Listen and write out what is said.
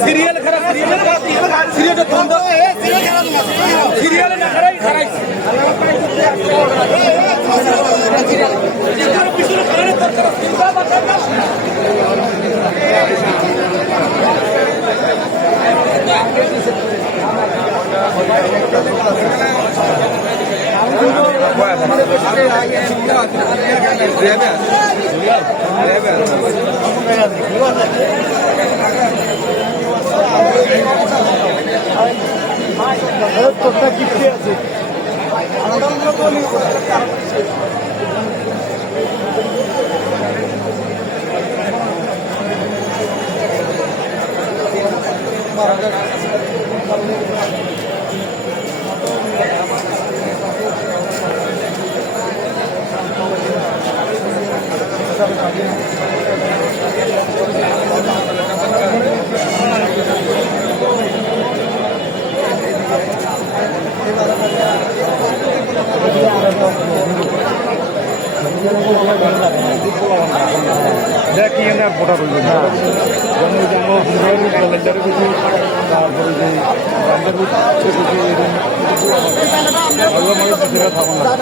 serial খারাপ serial বন্ধ serial না খারাই খারাই তোরটা কিপটে আছে দেখি না ফোটা করবে না ক্যালেন্ডারে কিছু তারপরে যে থাকুন না